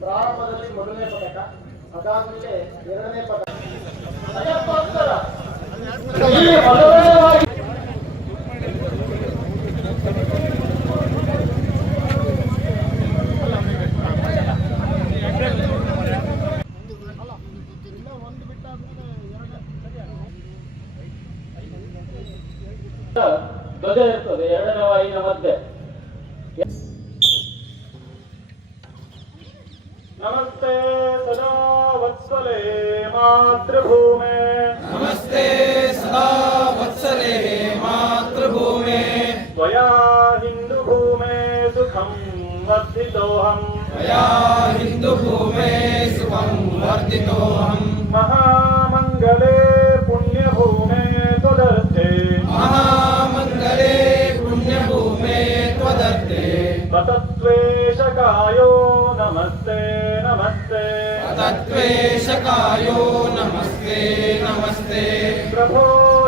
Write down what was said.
ಪ್ರಾರಂಭದಲ್ಲಿ ಮೊದಲನೇ ಪದಕ ಅದಾದ್ಮೇಲೆ ಎರಡನೇ ಪದಕ ಧ್ವಜ ಇರ್ತದೆ ಎರಡನೇ ವಾಯಿನ ಮಧ್ಯೆ. ನಮಸ್ತೆ ಸದಾ ವತ್ಸಲೆ ಮಾತೃಭೂಮೆ. ನಮಸ್ತೆ ಸದಾ ವತ್ಸಲೆ ಮಾತೃಭೂಮೆ. ತ್ವಯಾ ಹಿಂದೂ ಭೂಮೆ ಸುಖಂ ವರ್ಧಿತೋಹಂ. ತ್ವಯಾ ಹಿಂದೂ ಭೂಮೆ ಸುಖಂ ವರ್ಧಿತೋಹಂ. ಮಹಾ पुण्यभूमे त्वदत्ते। ततत्त्वेषकायो नमस्ते नमस्ते। तत्त्वेशकायो नमस्ते नमस्ते। प्रभो